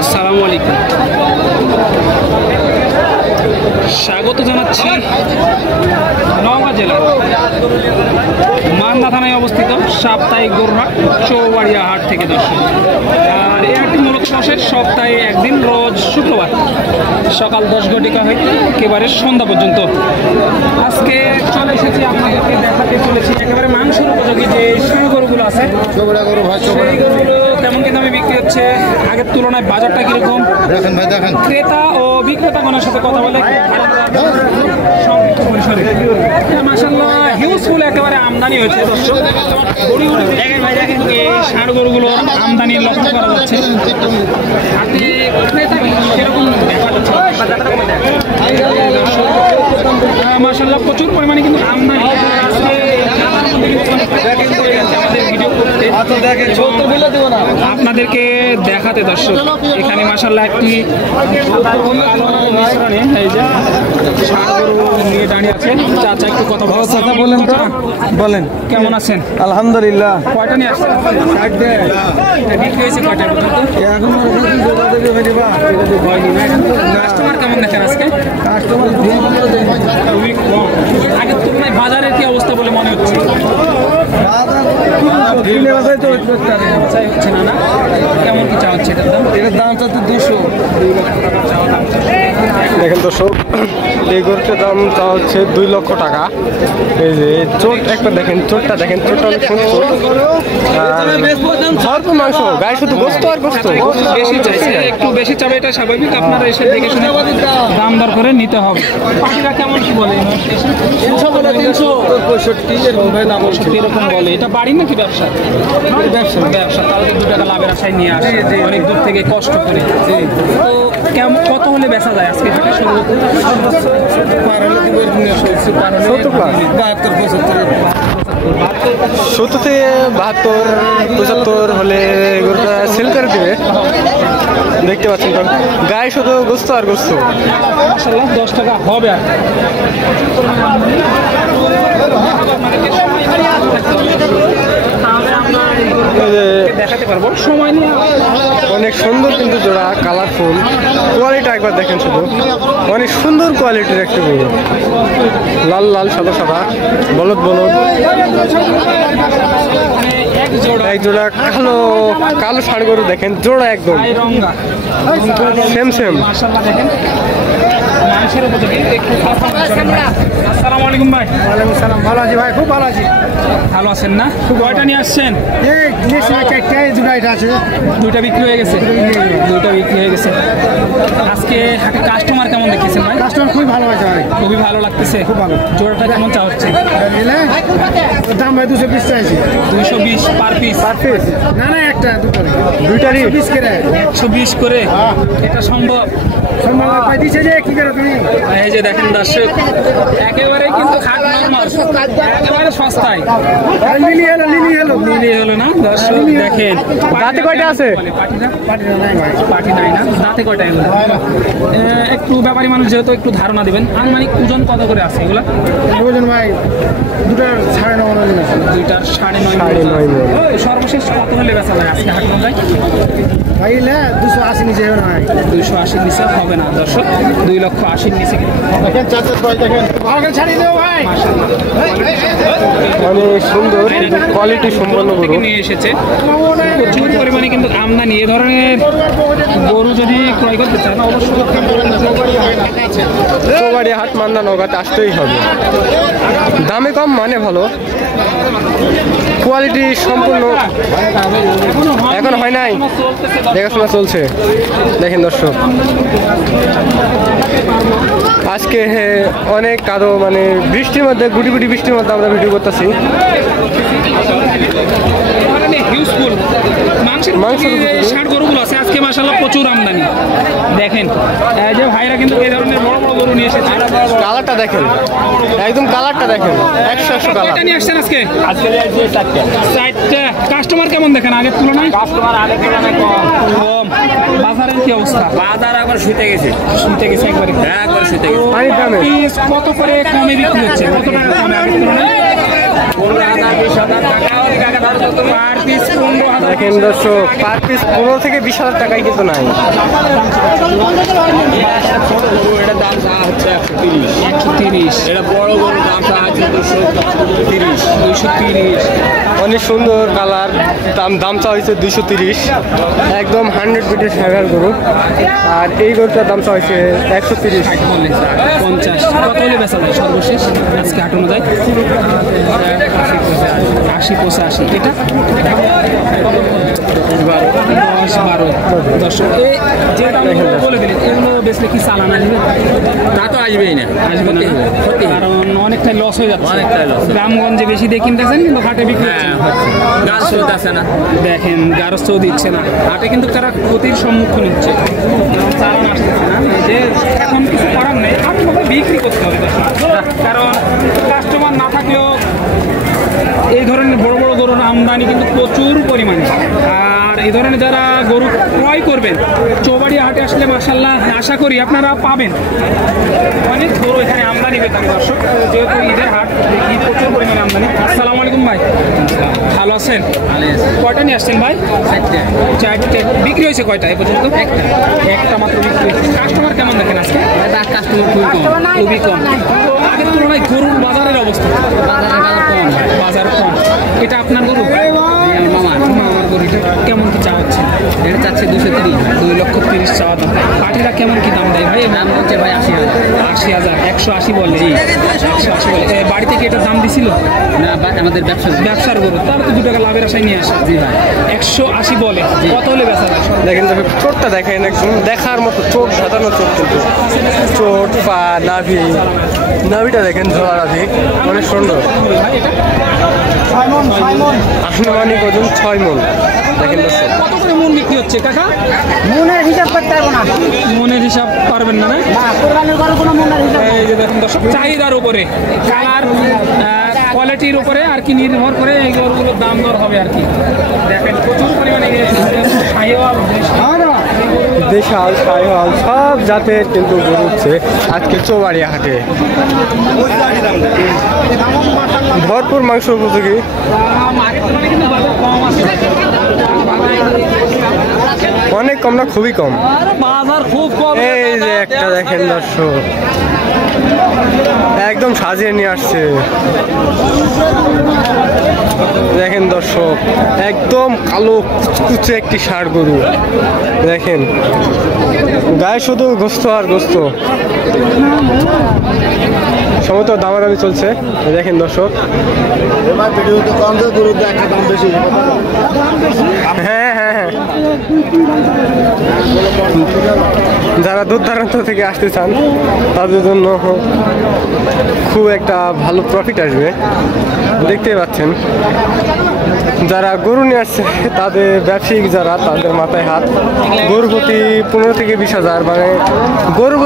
আসসালামু আলাইকুম, স্বাগত জানাচ্ছি নওগাঁ জেলার মান্দা থানায় অবস্থিত সাপ্তাহিক গরুহাট চৌবাড়িয়া হাট থেকে দর্শক। আর এই হাটটি মূলত বসে সপ্তাহে একদিন, রোজ শুক্রবার সকাল 10 ঘটিকা হইতে একেবারে সন্ধ্যা পর্যন্ত। আজকে চলে এসেছি, আপনাদেরকে দেখাতে চলেছি একেবারে মাংসের উপযোগী যে ষাঁড় গরুগুলো আছে, সেই গরুগুলো কেমন কি দামে বিক্রি হচ্ছে, আগের তুলনায় বাজারটা কিরকম, ক্রেতা ও বিক্রেতাগণের সাথে কথা বলে মাশাআল্লাহ হিউজফুল একেবারে আমদানি হয়েছে দর্শক। এই ষাঁড় গরুগুলো আমদানি লক্ষ্য করা যাচ্ছে। মাশাআল্লাহ প্রচুর পরিমাণে কিন্তু আমদানি। আপনাদেরকে দেখাতে দর্শক, এখানে মাশাআল্লাহ একটি এই যে ষাঁড় গরু নিয়ে দাঁড়িয়ে আছেন চাচা, একটু কথা বলেন তো। বলেন, কেমন আছেন? আলহামদুলিল্লাহ। কয়টা নিয়ে আসছেন? বিক্রি হয়েছে কয়টা পর্যন্ত? কাস্টমার কেমন দেখেন আজকে? আগের তুলনায় বাজারের কি অবস্থা বলে মনে হচ্ছে? হচ্ছে না, কেমন কি চা হচ্ছে এটার দাম? এটার দাম চাচ্ছে 200। দেখেন দর্শক, এই গরুটার দাম চা হচ্ছে 2 লক্ষ টাকা। এই যে চোট একটা দেখেন, চোটটা দেখেন, চোটটা অনেক সুন্দর। ভরপুর মাংস, গায়ে শুধু গোস্ত আর গোস্ত। বেশি চাইছে, একটু বেশি চাবে, এটা স্বাভাবিক। আপনারা এসে দেখে শুনে দাম দর করে নিতে হবে। পাখিরা কেমন কি বলে? 365 এরকম বলে। এটা বাড়ি নাকি ব্যবসা? ব্যবসা। তাহলে 2 টাকা লাভের আশায় নিয়ে আসে, অনেক দূর থেকে কষ্ট করে। তো কেমন কত হলে বেচা যায় আজকে? 70 থেকে 72, 75 হলে গরুটা সেল করে দেবে। দেখতে পাচ্ছেন তো, গায়ে শুধু গোস্ত আর গোস্ত। 10 টাকা হবে। আর দেখাতে পারবো সময় নিয়ে। অনেক সুন্দর কিন্তু জোড়া, কালারফুল, কোয়ালিটি একবার দেখেন শুধু, অনেক সুন্দর কোয়ালিটির একটা গরু। লাল লাল, সাদা সাদা, বলদ বলদ। এক জোড়া কালো কালো ষাঁড় গরু দেখেন, জোড়া একদম সেম সেম। আসসালামু আলাইকুম ভাই। ওয়ালাইকুম সালাম। ভালো আছি ভাই, খুব ভালো আছি। ভালো আছেন না? কয়টা নিয়ে আসছেন? আছে, 2টা বিক্রি হয়ে গেছে। 2টা বিক্রি হয়ে গেছে। আজকে কাস্টমার কেমন দেখতেছেন ভাই? কাস্টমার খুবই ভালো আছে ভাই, খুবই ভালো লাগতেছে। খুব ভালো। জোড়াটা কেমন চা হচ্ছে? দাম ভাই 220 চাইছি। 220 পার পিস? না না, একটা দুইটারই 20 করে। 120 করে? এটা সম্ভব? এই যে দেখেন দর্শক, একেবারে কিন্তু খাট নরমাল, একেবারে সস্তায় মিলিয়ে হলো না দর্শক। দেখেন দাঁতে কয়টা আছে? পাটি নাই না, দাঁতে কয়টা? এগুলো একটু ব্যাপারী মানুষ যেহেতু একটু ধারণা দিবেন। আনুমানিক ওজন কত করে আছে এগুলা? ওজন ভাই 2টার 9.5। 2টার 9.5। সর্বশেষ কত হলে বেচা যায় আজকে হাট মন্দায়? ভাই 280 নিচে হবে না। 280 নিচে হবে না দর্শক, 2,80,000 নিচে। অনেক সুন্দর কোয়ালিটি সম্পন্ন গরু নিয়ে এসেছে। প্রচুর পরিমাণে কিন্তু আমদানি। এ ধরনের গরু যদি ক্রয় করতে চান অবশ্যই চৌবাড়িয়া হাট মান্দা নওগাঁতে আসতেই হবে। দামে কম, মানে ভালো, কোয়ালিটি সম্পূর্ণ। এখন হয় নাই, দেখাশোনা চলছে। দেখেন দর্শক, আজকে অনেক কাদো, মানে বৃষ্টির মধ্যে, গুটি গুটি বৃষ্টির মধ্যে আমরা ভিডিও করতেছি। ষাঁড় গরুগুলো আছে আজকে মাশাআল্লাহ প্রচুর আমদানি। দেখেন এই যে ভাইরা কিন্তু এই ধরনের বড় বড় গরু নিয়ে এসেছে। কালারটা দেখেন, একদম কালারটা দেখেন, 100 কালার। নিয়ে আসছেন আজকে? 4টা। কাস্টমার কেমন দেখেন আগের তুলনায়? কাস্টমার আগের তুলনায় কম। বাজারের কি অবস্থা? বাজার একবার শুতে গেছে একবারে। একবার শুতে গেছে। কত করে কমে বিক্রি হচ্ছে? কত টাকা কমে আগের তুলনায়? 15,000, 20,000 টাকা পার পিস 15,000। দেখেন দর্শক, পার পিস 15 থেকে 20,000 টাকায় কিন্তু নাই। এটার দাম হচ্ছে 130। 130। এটা বড় বড় দাম আছে 230। 230। অনেক সুন্দর কালার, দাম চা হয়েছে 230। একদম 100 বিটের সাগার গরু। আর এই গরুটার দাম চা হয়েছে 130। 50 কত হলে বেচা যায় সর্বশেষ আজকে হাট অনুযায়ী? 80-85। এটা 10-12। দর্শক এই যে দামগুলো বলে দিলেন এগুলো বেচলে কি চালানা আসবে? তা তো আসবেই না, আসবে না, কারণ অনেকটাই লস হয়ে যাচ্ছে। অনেকটাই loss। গ্রামগঞ্জে বেশি দিয়ে কিনতেছেন কিন্তু হাটে বিক্রি হচ্ছে না। গাছ চলতেছে না। দেখেন গারস্থও দিচ্ছে না, হাটে কিন্তু তারা ক্ষতির সম্মুখীন হচ্ছে, চালান আসতেছে না। এই যে এখন কিছু করার নেই, হাট মতো বিক্রি করতে হবে দর্শক। কারণ কাস্টমার না থাকলেও এই ধরনের বড় বড় গরুর আমদানি কিন্তু প্রচুর পরিমাণে। আর এই ধরনের যারা গরু ক্রয় করবেন চৌবাড়ি হাটে আসলে মাশাআল্লাহ আশা করি আপনারা পাবেন অনেক গরু এখানে আমদানি পেতেন দর্শক, যেহেতু ঈদের হাট দেখি প্রচুর পরিমাণে আমদানি। আসসালামু আলাইকুম ভাই, ভালো আছেন? কয়টা নিয়ে আসছেন ভাই? 4টে। বিক্রি হয়েছে কয়টা এ পর্যন্ত? একটা মাত্র বিক্রি হয়েছে। কাস্টমার কেমন দেখেন আজকে? কাস্টমার খুবই কম। তো আগের তুলনায় গরুর বাজারের অবস্থা? বাজার কম। এটা আপনার গরু? মামার গরু। এটা কেমন কি চাওয়াচ্ছে? এটা চাচ্ছে 230। 2,30,000 চাওয়া দাম। পাটিরা কেমন কি দাম দেয় ভাই? দাম হচ্ছে ভাই 80,000। 80,000। 180 বলে? 180 বলে। বাড়ি থেকে এটা দাম দিছিল না, আমাদের ব্যবসার গরু, তার তো 2 টাকা লাভের আশায় নিয়ে আসা। জি ভাই। 180 বলে। কত হলে বেচা যায়? দেখেন তবে চোটটা দেখেন, একদম দেখার মতো চোট, সাজানো চোট কিন্তু। চোট, পা, নাভিটা দেখেন, ধোয়া নাভি, অনেক সুন্দর। ভাই এটা আনুমানিক ওজন 6 মণ। দেখেন দর্শক, কত করে মন বিক্রি হচ্ছে কাকা? মনের হিসাব করতে পারবো না। মনের হিসাব পারবেন না? কোরবানির গরু কোনো মনের হিসাব এই যে দেখুন দর্শক, চাহিদার উপরে, কালার, কোয়ালিটির উপরে আর কি নির্ভর করে এই গরুগুলোর দাম দর হবে আর কি। দেখেন প্রচুর পরিমাণে শাহিওয়াল, দেশাল, শাহিওয়াল সব জাতের কিন্তু গরু হচ্ছে আজকে চৌবাড়িয়া হাটে। ভরপুর মাংস উপযোগী। কিন্তু বাজার কম আছে, অনেক কম না, খুবই কম। বাজার খুব কম। এই যে একটা দেখেন দর্শক, একদম সাজিয়ে নিয়ে আসছে। দেখেন দর্শক, একদম কালো কুচকুচে একটি ষাঁড় গরু। দেখেন গায়ে শুধু গোস্ত আর গোস্ত। সমস্ত দামাদামি চলছে। দেখেন দর্শক, হ্যাঁ হ্যাঁ হ্যাঁ, যারা দূর দূরান্ত থেকে আসতে চান তাদের জন্য খুব একটা ভালো প্রফিট আসবে। দেখতেই পাচ্ছেন, যারা গরু নিয়ে আসছে তাদের ব্যবসায়িক যারা, তাদের মাথায় হাত। গরু প্রতি 15 থেকে 20,000, মানে গরু